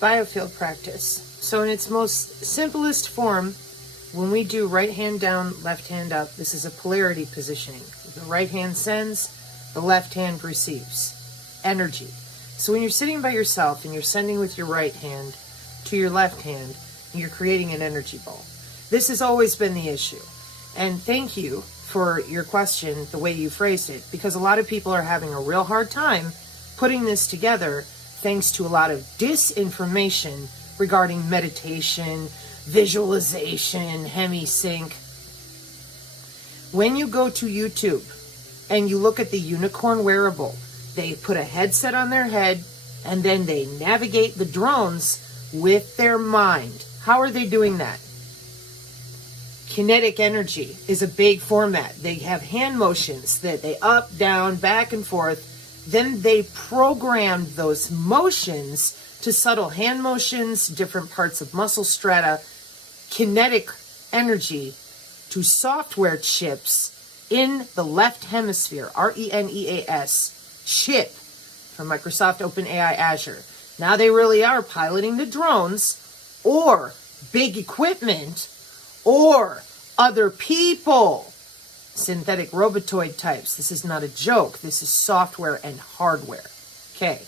biofield practice. So in its most simplest form, when we do right hand down, left hand up, this is a polarity positioning. The right hand sends, the left hand receives energy. So when you're sitting by yourself and you're sending with your right hand to your left hand, and you're creating an energy ball. This has always been the issue. And thank you for your question, the way you phrased it, because a lot of people are having a real hard time putting this together thanks to a lot of disinformation regarding meditation, visualization, hemisync. When you go to YouTube and you look at the unicorn wearable, they put a headset on their head and then they navigate the drones with their mind. How are they doing that? Kinetic energy is a big format. They have hand motions that they up, down, back and forth. Then they programmed those motions to subtle hand motions, different parts of muscle strata, kinetic energy to software chips in the left hemisphere, RENEAS, chip from Microsoft OpenAI Azure. Now they really are piloting the drones or big equipment or other people, synthetic robotoid types. This is not a joke. This is software and hardware. Okay.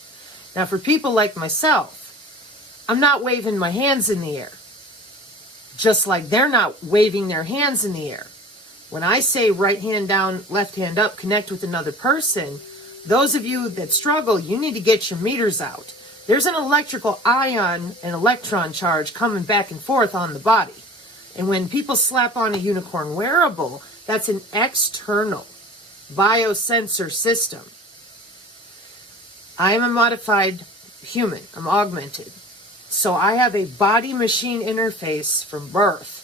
Now for people like myself, I'm not waving my hands in the air. Just like they're not waving their hands in the air. When I say right hand down, left hand up, connect with another person, those of you that struggle, you need to get your meters out. There's an electrical ion and electron charge coming back and forth on the body. And when people slap on a unicorn wearable, that's an external biosensor system. I am a modified human. I'm augmented. So I have a body-machine interface from birth.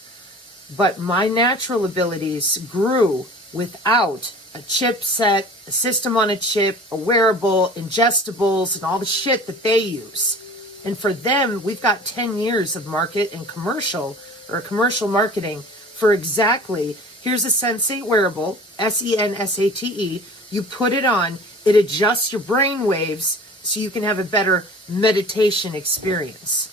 But my natural abilities grew without a chipset, a system on a chip, a wearable, ingestibles, and all the shit that they use. And for them, we've got 10 years of market and commercial marketing for exactly, here's a Sensate wearable, Sensate. You put it on, it adjusts your brain waves so you can have a better meditation experience.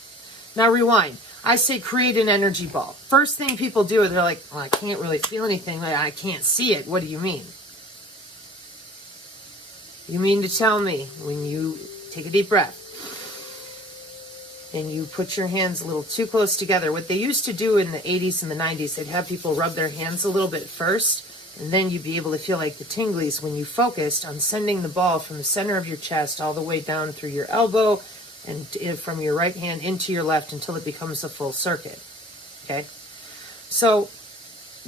Now rewind. I say create an energy ball. First thing people do, they're like, well, I can't really feel anything. I can't see it. What do you mean? You mean to tell me when you take a deep breath and you put your hands a little too close together, what they used to do in the 80s and the 90s, they'd have people rub their hands a little bit first, and then you'd be able to feel like the tinglies when you focused on sending the ball from the center of your chest all the way down through your elbow and from your right hand into your left until it becomes a full circuit. Okay? So,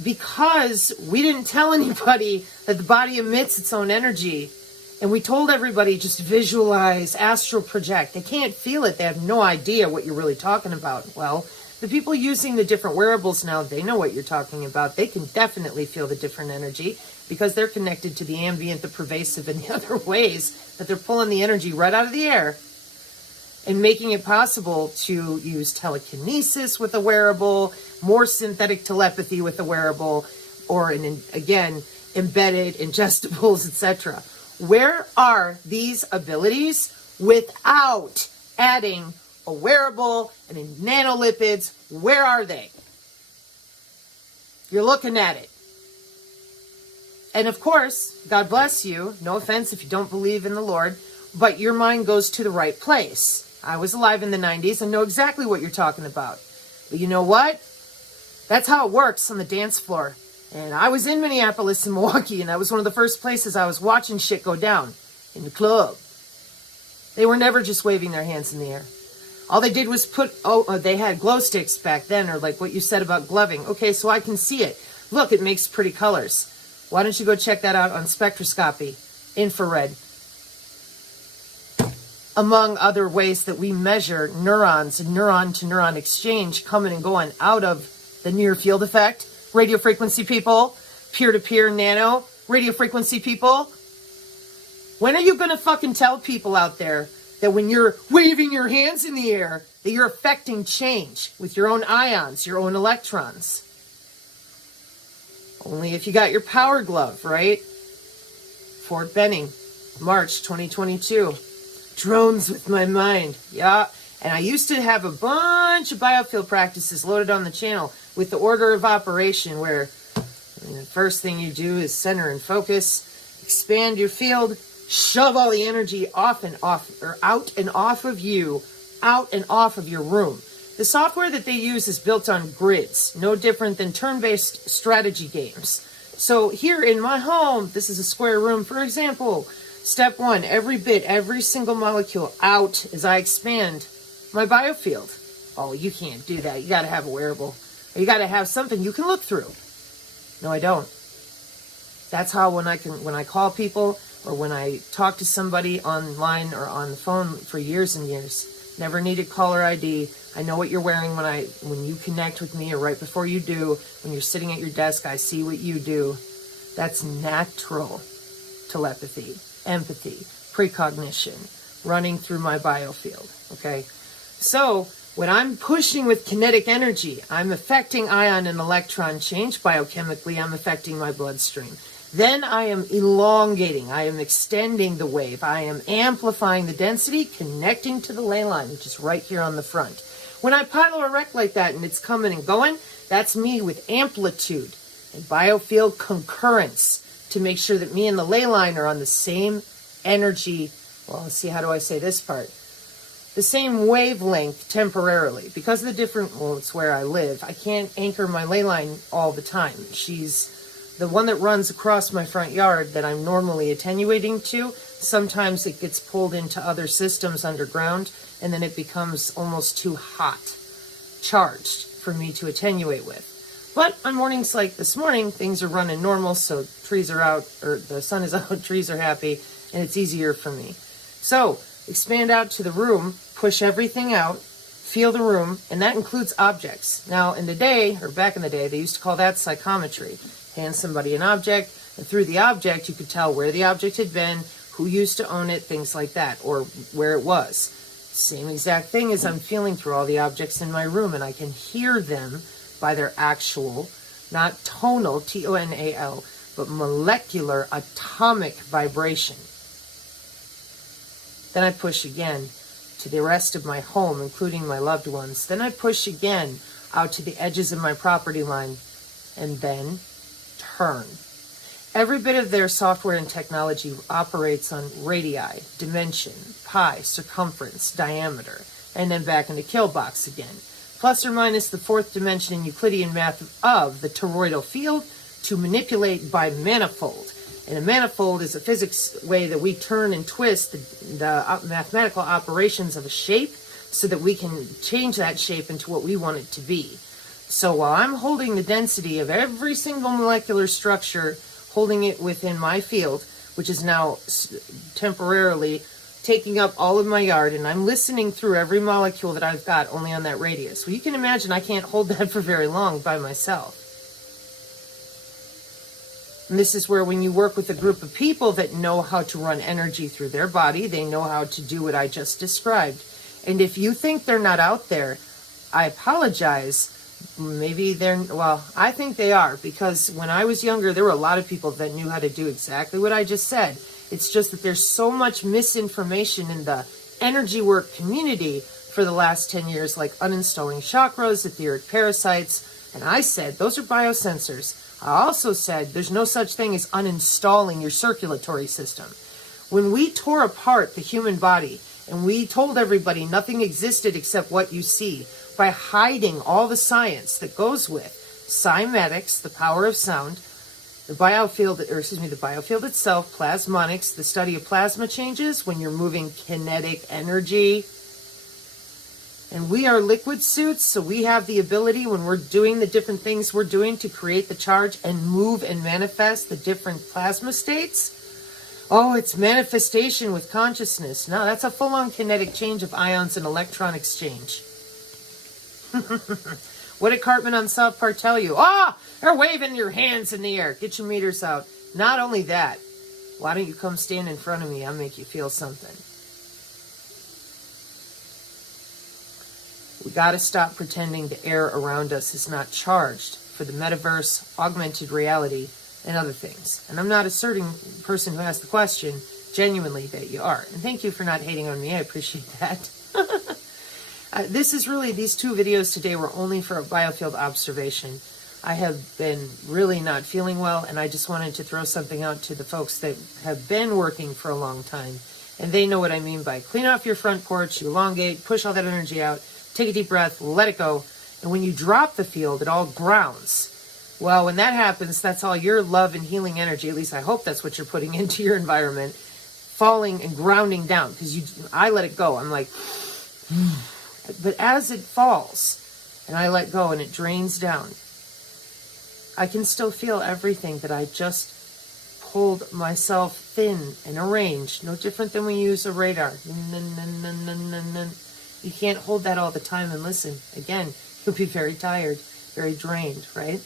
because we didn't tell anybody that the body emits its own energy, and we told everybody just visualize, astral project. They can't feel it. They have no idea what you're really talking about. Well, the people using the different wearables now, they know what you're talking about. They can definitely feel the different energy because they're connected to the ambient, the pervasive, and the other ways that they're pulling the energy right out of the air and making it possible to use telekinesis with a wearable, more synthetic telepathy with a wearable, or, again, embedded ingestibles, etc. Where are these abilities without adding a wearable and in nanolipids? Where are they? You're looking at it. And of course, God bless you. No offense if you don't believe in the Lord, but your mind goes to the right place. I was alive in the 90s and know exactly what you're talking about. But you know what? That's how it works on the dance floor. And I was in Minneapolis and Milwaukee, and that was one of the first places I was watching shit go down, in the club. They were never just waving their hands in the air. All they did was they had glow sticks back then, or like what you said about gloving. Okay, so I can see it. Look, it makes pretty colors. Why don't you go check that out on spectroscopy, infrared. Among other ways that we measure neurons and neuron-to-neuron exchange coming and going out of the near field effect. Radio frequency people, peer-to-peer nano, radio frequency people. When are you going to fucking tell people out there that when you're waving your hands in the air, that you're affecting change with your own ions, your own electrons? Only if you got your power glove, right? Fort Benning, March 2022. Drones with my mind. Yeah. And I used to have a bunch of biofield practices loaded on the channel with the order of operation where the first thing you do is center and focus, expand your field, shove all the energy off and off, or out and off of you, out and off of your room. The software that they use is built on grids, no different than turn-based strategy games. So here in my home, this is a square room, for example. Step one, every bit, every single molecule out as I expand my biofield. Oh, you can't do that. You got to have a wearable. You got to have something you can look through. No, I don't. That's how when I call people or when I talk to somebody online or on the phone for years and years, never needed caller ID. I know what you're wearing when you connect with me or right before you do. When you're sitting at your desk, I see what you do. That's natural telepathy, empathy, precognition, running through my biofield, okay? So when I'm pushing with kinetic energy, I'm affecting ion and electron change. Biochemically, I'm affecting my bloodstream. Then I am elongating. I am extending the wave. I am amplifying the density, connecting to the ley line, which is right here on the front. When I pylo-erect like that and it's coming and going, that's me with amplitude and biofield concurrence to make sure that me and the ley line are on the same energy. Well, let's see, how do I say this part? The same wavelength temporarily. Because of the different, well, it's where I live, I can't anchor my ley line all the time. She's the one that runs across my front yard that I'm normally attenuating to. Sometimes it gets pulled into other systems underground, and then it becomes almost too hot, charged, for me to attenuate with. But on mornings like this morning, things are running normal, so trees are out, or the sun is out, trees are happy, and it's easier for me. So, expand out to the room, push everything out, feel the room, and that includes objects. Now, in the day, or back in the day, they used to call that psychometry. Hand somebody an object, and through the object, you could tell where the object had been, who used to own it, things like that, or where it was. Same exact thing as I'm feeling through all the objects in my room, and I can hear them by their actual, not tonal, T-O-N-A-L, but molecular atomic vibration. Then I push again to the rest of my home, including my loved ones. Then I push again out to the edges of my property line, and then turn. Every bit of their software and technology operates on radii, dimension, pi, circumference, diameter, and then back into kill box again. Plus or minus the fourth dimension in Euclidean math of the toroidal field to manipulate by manifold. And a manifold is a physics way that we turn and twist the mathematical operations of a shape so that we can change that shape into what we want it to be. So while I'm holding the density of every single molecular structure, holding it within my field, which is now temporarily taking up all of my yard, and I'm listening through every molecule that I've got only on that radius. Well, you can imagine I can't hold that for very long by myself. And this is where when you work with a group of people that know how to run energy through their body, they know how to do what I just described. And if you think they're not out there, I apologize. Maybe well, I think they are, because when I was younger, there were a lot of people that knew how to do exactly what I just said. It's just that there's so much misinformation in the energy work community for the last 10 years, like uninstalling chakras, etheric parasites. And I said, those are biosensors. I also said, there's no such thing as uninstalling your circulatory system. When we tore apart the human body and we told everybody nothing existed except what you see, by hiding all the science that goes with cymatics, the power of sound, the biofield itself, plasmonics, the study of plasma changes when you're moving kinetic energy. And we are liquid suits, so we have the ability when we're doing the different things we're doing to create the charge and move and manifest the different plasma states. Oh, it's manifestation with consciousness. No, that's a full-on kinetic change of ions and electron exchange. What did Cartman on South Park tell you? They're waving your hands in the air. Get your meters out. Not only that, why don't you come stand in front of me? I'll make you feel something. We got to stop pretending the air around us is not charged for the metaverse, augmented reality, and other things. And I'm not asserting the person who asked the question genuinely that you are. And thank you for not hating on me. I appreciate that. This is really, these 2 videos today were only for a biofield observation. I have been really not feeling well, and I just wanted to throw something out to the folks that have been working for a long time. And they know what I mean by clean off your front porch, you elongate, push all that energy out, take a deep breath, let it go. And when you drop the field, it all grounds. Well, when that happens, that's all your love and healing energy, at least I hope that's what you're putting into your environment, falling and grounding down. Because I let it go. I'm like, but as it falls and I let go and it drains down, I can still feel everything that I just pulled myself thin and arranged. No different than we use a radar. You can't hold that all the time and listen. Again, you'll be very tired, very drained, right?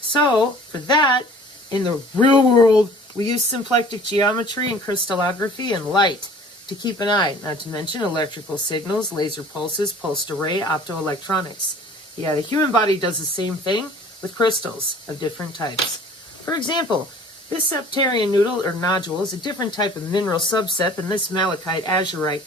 So for that, in the real world, we use symplectic geometry and crystallography and light to keep an eye, not to mention electrical signals, laser pulses, pulsed array, optoelectronics. Yeah, the human body does the same thing with crystals of different types. For example, this septarian noodle or nodule is a different type of mineral subset than this malachite azurite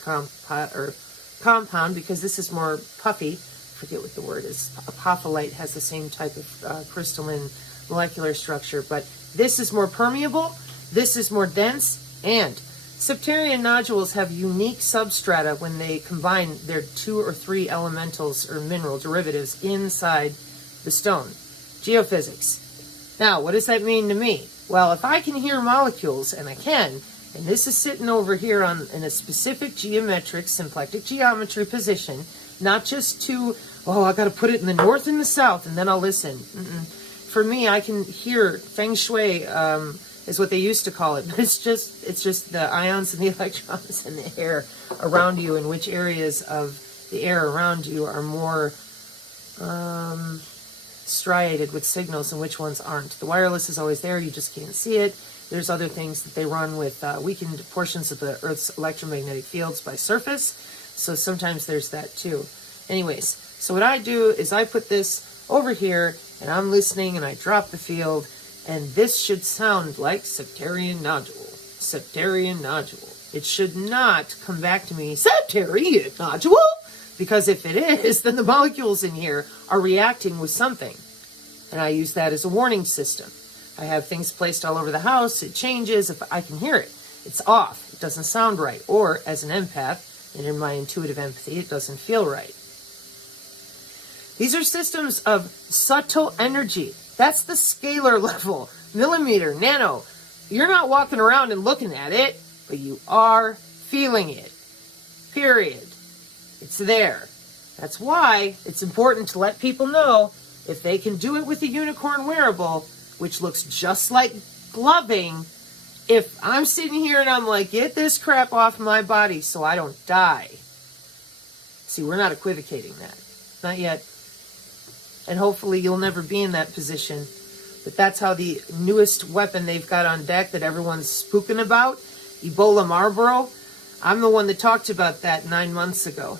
compound, because this is more puffy. I forget what the word is. Apophyllite has the same type of crystalline molecular structure, but this is more permeable, this is more dense, and septarian nodules have unique substrata when they combine their 2 or 3 elementals or mineral derivatives inside the stone. Geophysics. Now, what does that mean to me? Well, if I can hear molecules, and I can, and this is sitting over here in a specific geometric, symplectic geometry position, not just I got to put it in the north and the south, and then I'll listen. For me, I can hear feng shui, is what they used to call it, but it's just the ions and the electrons and the air around you, and which areas of the air around you are more striated with signals and which ones aren't. The wireless is always there, you just can't see it. There's other things that they run with weakened portions of the Earth's electromagnetic fields by surface, so sometimes there's that too. Anyways, so what I do is I put this over here, and I'm listening, and I drop the field, and this should sound like septarian nodule. Septarian nodule. It should not come back to me, septarian nodule, because if it is, then the molecules in here are reacting with something. And I use that as a warning system. I have things placed all over the house. It changes. If I can hear it, it's off. It doesn't sound right. Or as an empath, and in my intuitive empathy, it doesn't feel right. These are systems of subtle energy. That's the scalar level. Millimeter, nano. You're not walking around and looking at it, but you are feeling it. Period. It's there. That's why it's important to let people know if they can do it with a unicorn wearable, which looks just like gloving. If I'm sitting here and I'm like, get this crap off my body so I don't die. See, we're not equivocating that. Not yet. And hopefully you'll never be in that position. But that's how the newest weapon they've got on deck that everyone's spooking about, Ebola Marlboro. I'm the one that talked about that 9 months ago.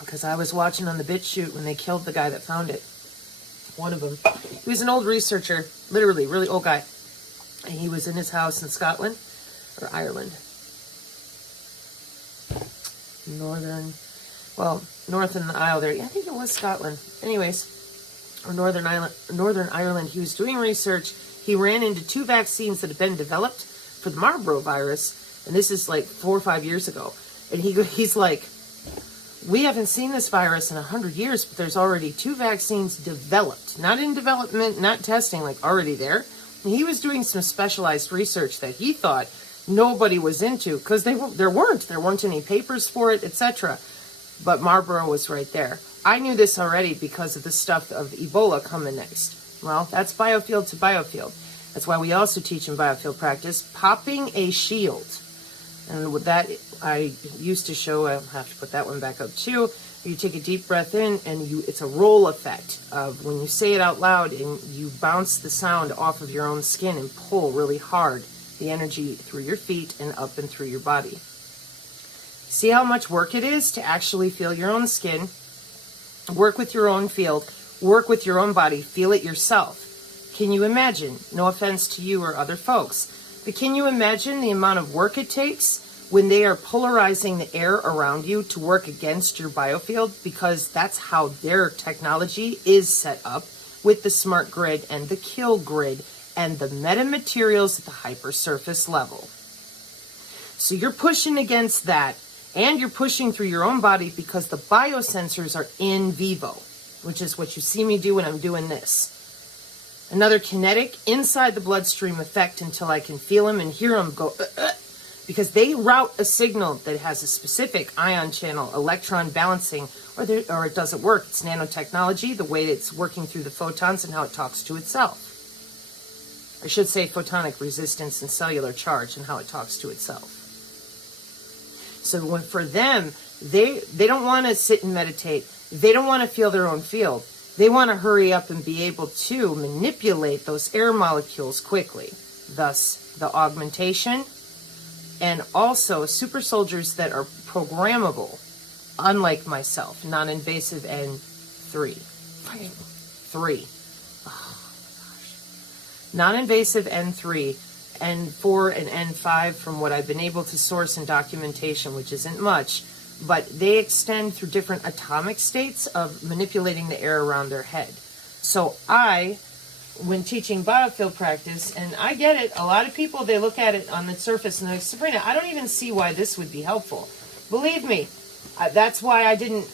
Because I was watching on the BitChute when they killed the guy that found it. One of them. He was an old researcher, literally, really old guy. And he was in his house in Scotland, or Ireland. North in the Isle there. I think it was Scotland. Anyways, or Northern Ireland. He was doing research. He ran into 2 vaccines that had been developed for the Marlboro virus. And this is like 4 or 5 years ago. And he's like, we haven't seen this virus in 100 years, but there's already 2 vaccines developed. Not in development, not testing, like already there. And he was doing some specialized research that he thought nobody was into, because there weren't any papers for it, etc. But Marlboro was right there. I knew this already because of the stuff of Ebola coming next. Well, that's biofield to biofield. That's why we also teach in biofield practice popping a shield. And with that, I used to show, I'll have to put that one back up too. You take a deep breath in, and it's a roll effect of when you say it out loud and you bounce the sound off of your own skin and pull really hard the energy through your feet and up and through your body. See how much work it is to actually feel your own skin, work with your own field, work with your own body, feel it yourself. Can you imagine, no offense to you or other folks, But can you imagine the amount of work it takes when they are polarizing the air around you to work against your biofield? Because that's how their technology is set up with the smart grid and the kill grid and the metamaterials at the hypersurface level. So you're pushing against that, and you're pushing through your own body because the biosensors are in vivo, which is what you see me do when I'm doing this. Another kinetic inside the bloodstream effect until I can feel them and hear them go, because they route a signal that has a specific ion channel, electron balancing, or it doesn't work. It's nanotechnology, the way it's working through the photons and how it talks to itself. I should say photonic resistance and cellular charge and how it talks to itself. So when, for them, they don't want to sit and meditate. They don't want to feel their own field. They want to hurry up and be able to manipulate those air molecules quickly. Thus, the augmentation, and also super soldiers that are programmable, unlike myself, non-invasive N3. 3. Oh my gosh. Non-invasive N3, N4 and N5 from what I've been able to source in documentation, which isn't much, but they extend through different atomic states of manipulating the air around their head. So when teaching biofield practice, and I get it, a lot of people, they look at it on the surface and they're like, Sabrina, I don't even see why this would be helpful. Believe me, that's why I didn't,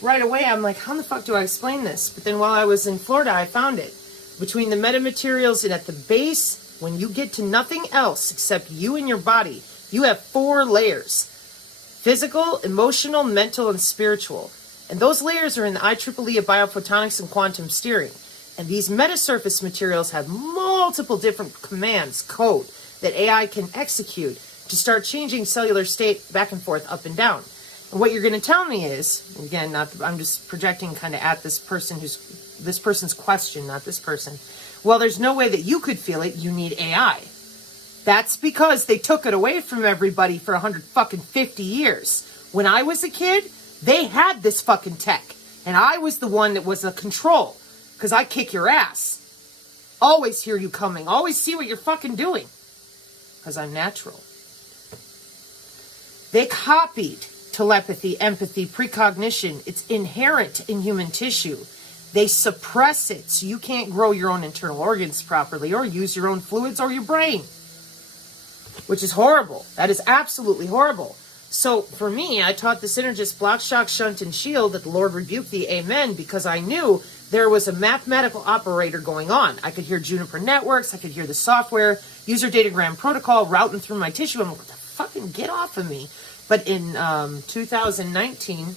right away I'm like, how the fuck do I explain this? But then while I was in Florida, I found it. Between the metamaterials and at the base, when you get to nothing else except you and your body, you have 4 layers. Physical, emotional, mental, and spiritual. And those layers are in the IEEE of biophotonics and quantum steering. And these metasurface materials have multiple different commands, code, that AI can execute to start changing cellular state back and forth, up and down. And what you're going to tell me is, again, I'm just projecting kind of at this person's question, not this person. Well, there's no way that you could feel it. You need AI. That's because they took it away from everybody for 150 years. When I was a kid, they had this fucking tech. And I was the one that was a control. Because I kick your ass. Always hear you coming. Always see what you're fucking doing. Because I'm natural. They copied telepathy, empathy, precognition. It's inherent in human tissue. They suppress it so you can't grow your own internal organs properly or use your own fluids or your brain. Which is horrible. That is absolutely horrible. So for me, I taught the synergist block, shock, shunt, and shield that the Lord rebuke thee, amen, because I knew there was a mathematical operator going on. I could hear Juniper Networks. I could hear the software, user datagram protocol routing through my tissue. I'm like, what the fucking get off of me. But in 2019,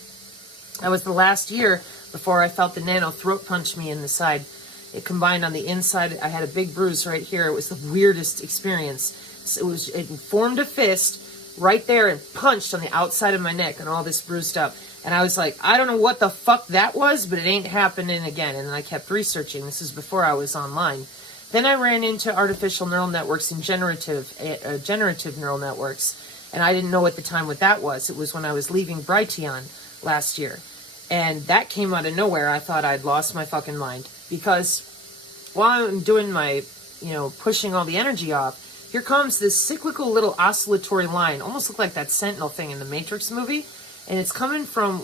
that was the last year before I felt the nano throat punch me in the side. It combined on the inside. I had a big bruise right here. It was the weirdest experience. So it formed a fist right there and punched on the outside of my neck and all this bruised up. And I was like, I don't know what the fuck that was, but it ain't happening again. And I kept researching. This is before I was online. Then I ran into artificial neural networks and generative neural networks. And I didn't know at the time what that was. It was when I was leaving Brighteon last year. And that came out of nowhere. I thought I'd lost my fucking mind. Because while I'm doing my, pushing all the energy off, here comes this cyclical little oscillatory line. Almost looked like that Sentinel thing in the Matrix movie. And it's coming from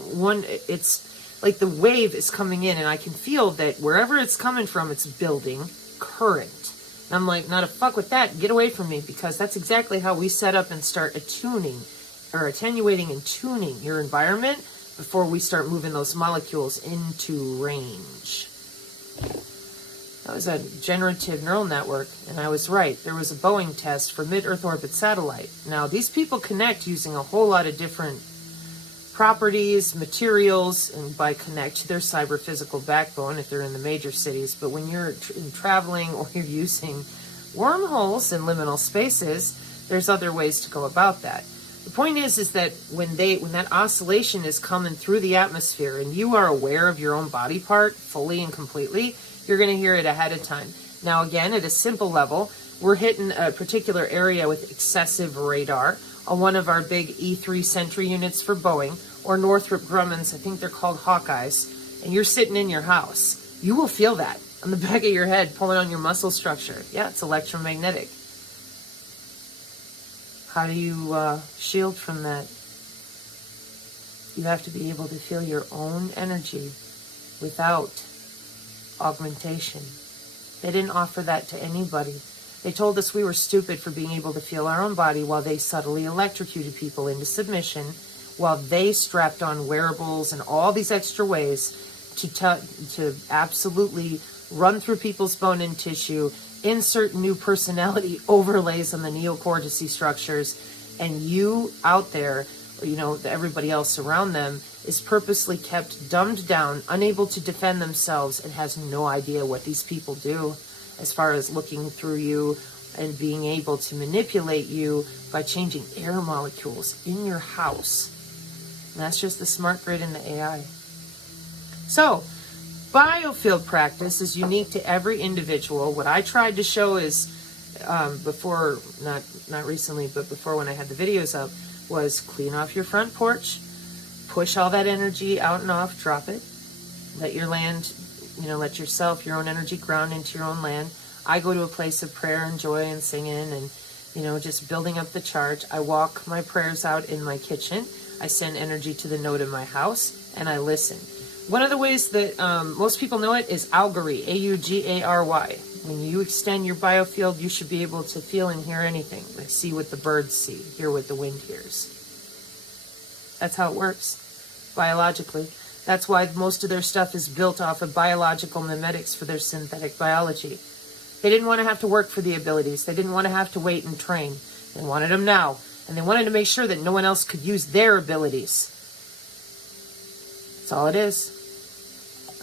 it's like the wave is coming in. And I can feel that wherever it's coming from, it's building current. And I'm like, not a fuck with that. Get away from me, because that's exactly how we set up and start attenuating and tuning your environment before we start moving those molecules into range. That was a generative neural network, and I was right. There was a Boeing test for mid-Earth orbit satellite. Now, these people connect using a whole lot of different properties, materials, and by connect to their cyber-physical backbone if they're in the major cities. But when you're traveling or you're using wormholes and liminal spaces, there's other ways to go about that. The point is that when that oscillation is coming through the atmosphere and you are aware of your own body part fully and completely, you're going to hear it ahead of time. Now, again, at a simple level, we're hitting a particular area with excessive radar on one of our big E3 Sentry units for Boeing, or Northrop Grumman's, I think they're called Hawkeyes, and you're sitting in your house. You will feel that on the back of your head, pulling on your muscle structure. Yeah, it's electromagnetic. How do you shield from that? You have to be able to feel your own energy without augmentation. They didn't offer that to anybody. They told us we were stupid for being able to feel our own body while they subtly electrocuted people into submission, while they strapped on wearables and all these extra ways to absolutely run through people's bone and tissue, insert new personality overlays on the neocortex structures, and you out there, everybody else around them is purposely kept dumbed down, unable to defend themselves, and has no idea what these people do as far as looking through you and being able to manipulate you by changing air molecules in your house. And that's just the smart grid and the AI. So, biofield practice is unique to every individual. What I tried to show is, before, not recently, but before when I had the videos up, was clean off your front porch, push all that energy out and off, drop it, let your land, let yourself, your own energy ground into your own land. I go to a place of prayer and joy and singing and, just building up the charge. I walk my prayers out in my kitchen. I send energy to the node in my house, and I listen. One of the ways that most people know it is Augary, A-U-G-A-R-Y. When you extend your biofield, you should be able to feel and hear anything. Like see what the birds see, hear what the wind hears. That's how it works, biologically. That's why most of their stuff is built off of biological mimetics for their synthetic biology. They didn't want to have to work for the abilities. They didn't want to have to wait and train. They wanted them now. And they wanted to make sure that no one else could use their abilities. That's all it is.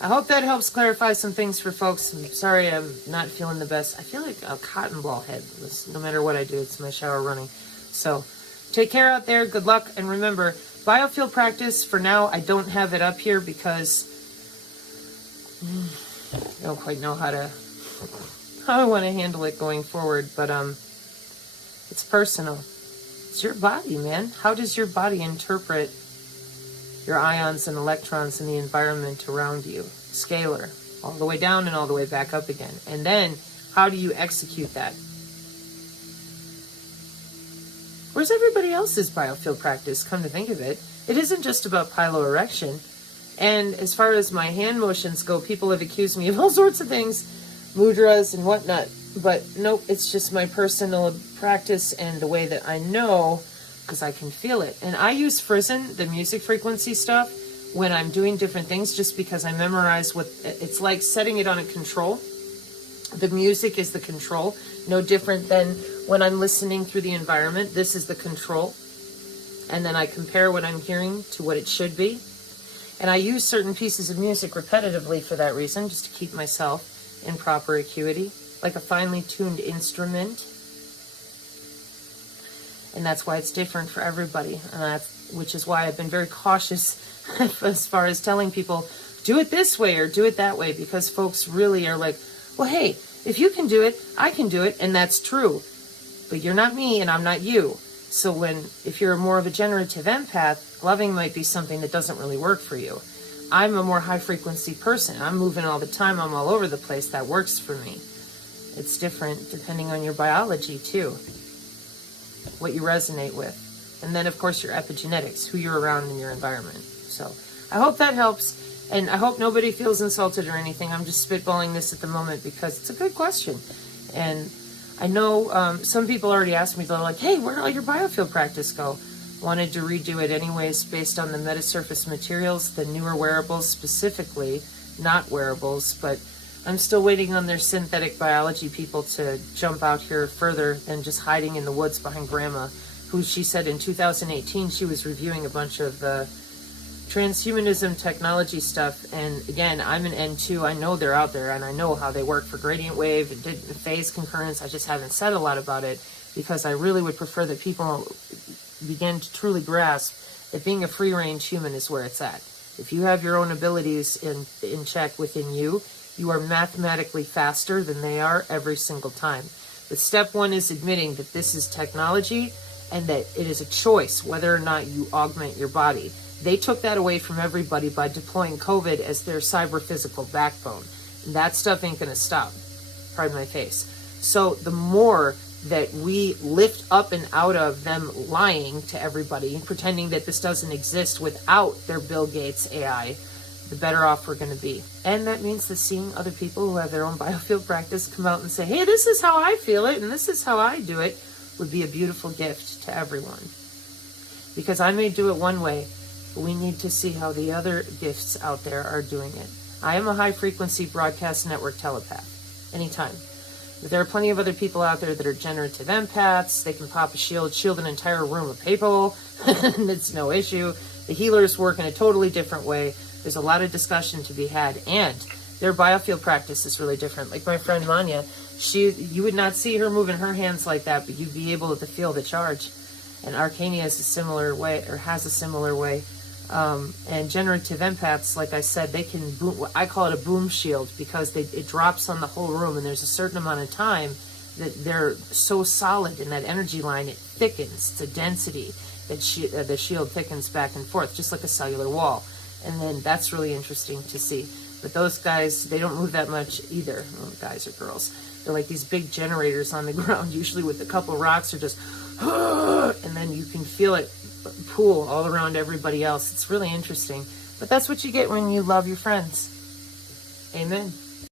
I hope that helps clarify some things for folks. I'm sorry I'm not feeling the best. I feel like a cotton ball head. No matter what I do, it's my shower running. So take care out there. Good luck. And remember, biofield practice, for now, I don't have it up here because I don't quite know how I want to handle it going forward. But it's personal. It's your body, man. How does your body interpret your ions and electrons in the environment around you? Scalar, all the way down and all the way back up again. And then, how do you execute that? Where's everybody else's biofield practice, come to think of it? It isn't just about piloerection. And as far as my hand motions go, people have accused me of all sorts of things, mudras and whatnot. But nope, it's just my personal practice and the way that I know, because I can feel it. And I use Frizzen, the music frequency stuff, when I'm doing different things, just because I memorize what it's like, setting it on a control. The music is the control, no different than when I'm listening through the environment. This is the control. And then I compare what I'm hearing to what it should be. And I use certain pieces of music repetitively for that reason, just to keep myself in proper acuity, like a finely tuned instrument. And that's why it's different for everybody, which is why I've been very cautious as far as telling people, do it this way or do it that way, because folks really are like, well, hey, if you can do it, I can do it, and that's true. But you're not me, and I'm not you. So if you're more of a generative empath, loving might be something that doesn't really work for you. I'm a more high-frequency person. I'm moving all the time. I'm all over the place. That works for me. It's different depending on your biology, too, what you resonate with. And then, of course, your epigenetics, who you're around in your environment. So I hope that helps. And I hope nobody feels insulted or anything. I'm just spitballing this at the moment because it's a good question. And I know some people already asked me, they're like, hey, where did all your biofield practice go? Wanted to redo it anyways based on the metasurface materials, the newer wearables specifically, not wearables, but I'm still waiting on their synthetic biology people to jump out here further than just hiding in the woods behind Grandma, who she said in 2018 she was reviewing a bunch of the transhumanism technology stuff. And again, I'm an N2. I know they're out there, and I know how they work for gradient wave and phase concurrence. I just haven't said a lot about it because I really would prefer that people begin to truly grasp that being a free-range human is where it's at. If you have your own abilities in check within you, you are mathematically faster than they are every single time. But step one is admitting that this is technology and that it is a choice whether or not you augment your body. They took that away from everybody by deploying COVID as their cyber-physical backbone. And that stuff ain't going to stop. Pardon my face. So the more that we lift up and out of them lying to everybody, pretending that this doesn't exist without their Bill Gates AI, the better off we're going to be. And that means that seeing other people who have their own biofield practice come out and say, hey, this is how I feel it and this is how I do it, would be a beautiful gift to everyone. Because I may do it one way, but we need to see how the other gifts out there are doing it. I am a high frequency broadcast network telepath, anytime. But there are plenty of other people out there that are generative empaths. They can pop a shield an entire room of people, and it's no issue. The healers work in a totally different way. There's a lot of discussion to be had, and their biofield practice is really different. Like my friend Manya, you would not see her moving her hands like that, but you'd be able to feel the charge. And Arcania is a similar way, or has a similar way. And generative empaths, like I said, they can boom. I call it a boom shield because it drops on the whole room, and there's a certain amount of time that they're so solid in that energy line, it thickens to density. That the shield thickens back and forth, just like a cellular wall. And then that's really interesting to see. But those guys, they don't move that much either. Well, guys or girls. They're like these big generators on the ground, usually with a couple rocks, or just, and then you can feel it pool all around everybody else. It's really interesting. But that's what you get when you love your friends. Amen.